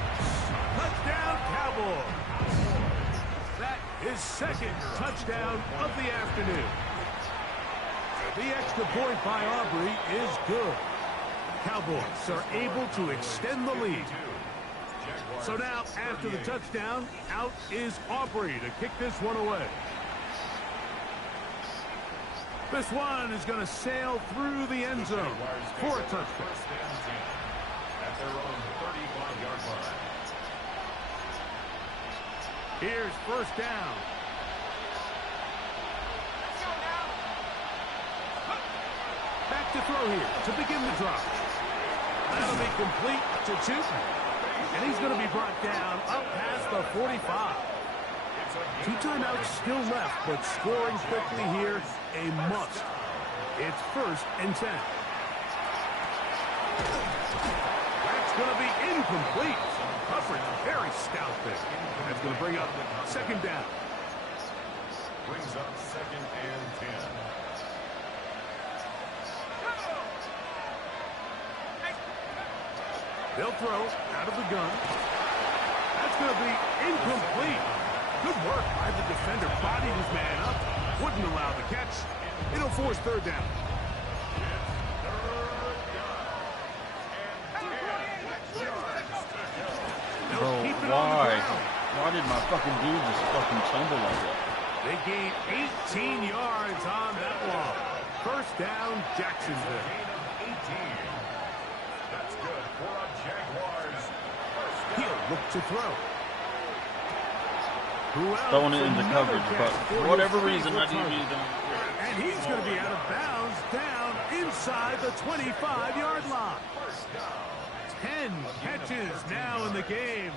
Touchdown, Cowboys. That is second touchdown of the afternoon. The extra point by Aubrey is good. Cowboys are able to extend the lead. So now, after the touchdown, out is Aubrey to kick this one away. This one is going to sail through the end zone for a touchdown. At their own 35-yard line. Here's first down. Back to throw here to begin the drive. That'll be complete to Chooton. And he's going to be brought down up past the 45. 2 timeouts still left, but scoring quickly here, a must. It's 1st and 10. That's going to be incomplete. Coverage very stout there. That's going to bring up 2nd down. Brings up 2nd and 10. They'll throw out of the gun. That's going to be incomplete. Good work by the defender. Bodied his man up. Wouldn't allow the catch. It'll force 3rd down. Bro, why? Why did my fucking dude just fucking tumble like that? They gain 18 yards on that one. 1st down, Jacksonville. That's good for a Jaguars. He'll look to throw. Throwing it into coverage, but for whatever reason, I didn't use them. And he's going to be out of bounds down inside the 25-yard line. 10 catches now in the game.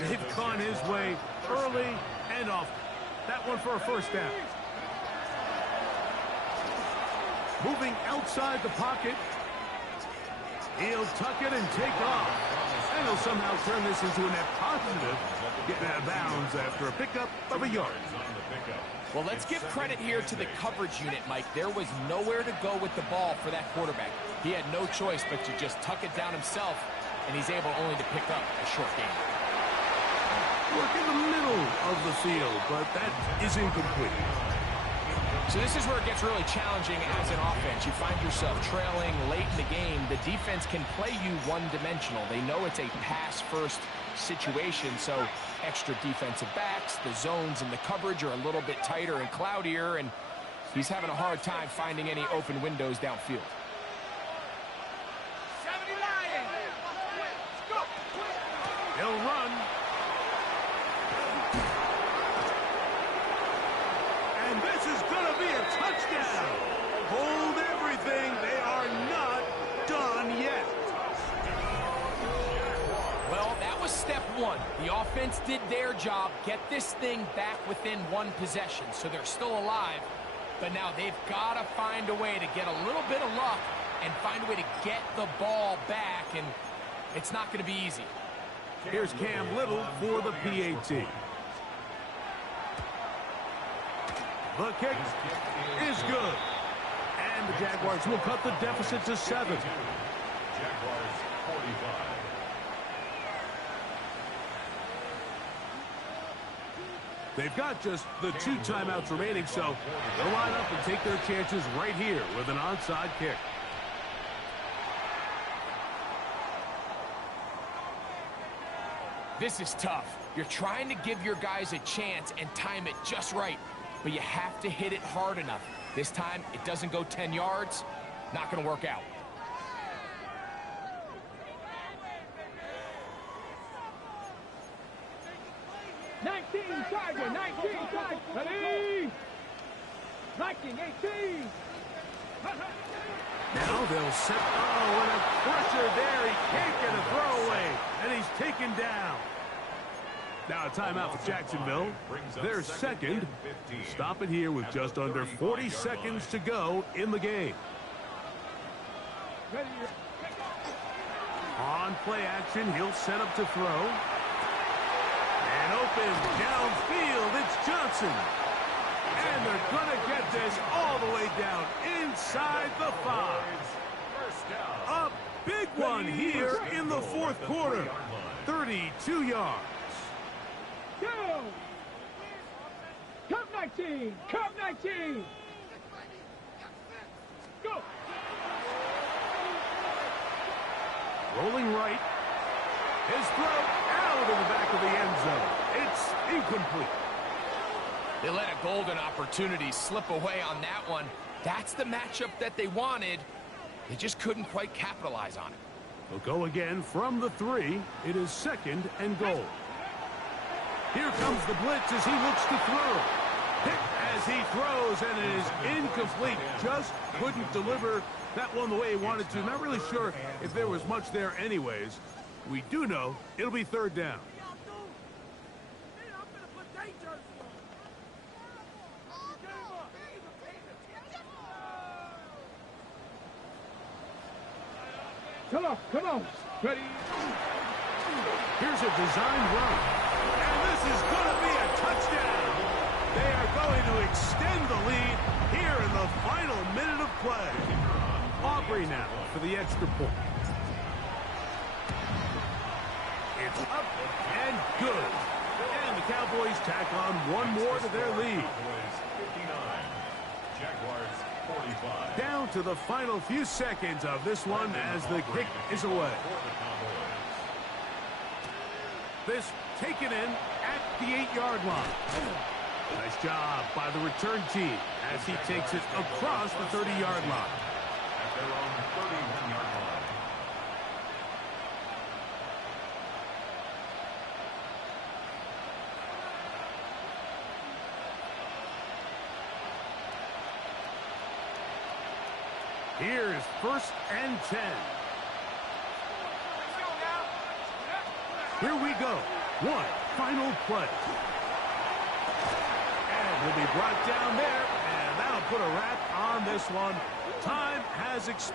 They've gone his way early and often. That one for a 1st down. Moving outside the pocket. He'll tuck it and take off. And he'll somehow turn this into a net positive. Getting out of bounds after a pickup of a yard. Well, let's give credit here to the coverage unit, Mike. There was nowhere to go with the ball for that quarterback. He had no choice but to just tuck it down himself, and he's able only to pick up a short gain. Work in the middle of the field, but that is incomplete. So this is where it gets really challenging as an offense. You find yourself trailing late in the game. The defense can play you one-dimensional. They know it's a pass-first situation, so extra defensive backs, the zones and the coverage are a little bit tighter and cloudier, and he's having a hard time finding any open windows downfield. He'll run. And this is going to be a touchdown. Hold everything. They are not done yet. Well, that was step one. The offense did their job, get this thing back within 1 possession, so they're still alive. But now they've got to find a way to get a little bit of luck and find a way to get the ball back, and it's not going to be easy. Here's Cam Little for the PAT. The kick is good. And the Jaguars will cut the deficit to 7. Jaguars 45. They've got just the 2 timeouts remaining, so they'll line up and take their chances right here with an onside kick. This is tough. You're trying to give your guys a chance and time it just right, but you have to hit it hard enough. This time, it doesn't go 10 yards. Not going to work out. Tiger, 19, Tiger, ready? 19, 18. Now they'll set, and a pressure there. He can't get a throwaway, and he's taken down. Now a timeout for Jacksonville. Their 2nd. Stop it here with just under 40 seconds to go in the game. On play action, he'll set up to throw. And open downfield, it's Johnson. And they're going to get this all the way down inside the 5. A big one here in the 4th quarter. 32 yards. Go! Cup 19! Cup 19! Go! Rolling right. His throw out of the back of the end zone. It's incomplete. They let a golden opportunity slip away on that one. That's the matchup that they wanted. They just couldn't quite capitalize on it. They'll go again from the 3. It is 2nd and goal. Here comes the blitz as he looks to throw. Hit as he throws, and it is incomplete. Just couldn't deliver that one the way he wanted to. Not really sure if there was much there anyways. We do know it'll be third down. Come on. Ready? Here's a designed run. And this is going to be a touchdown. They are going to extend the lead here in the final minute of play. Aubrey now for the extra point. It's up and good. And the Cowboys tack on one more to their lead. Jaguars 45. Down to the final few seconds of this one as the kick is away. This taken in at the 8-yard line. Nice job by the return team as he takes it across the 30-yard line. At their own 31-yard line. Here is 1st and 10. Here we go. One final play. And will be brought down there, and that'll put a wrap on this one. Time has expired.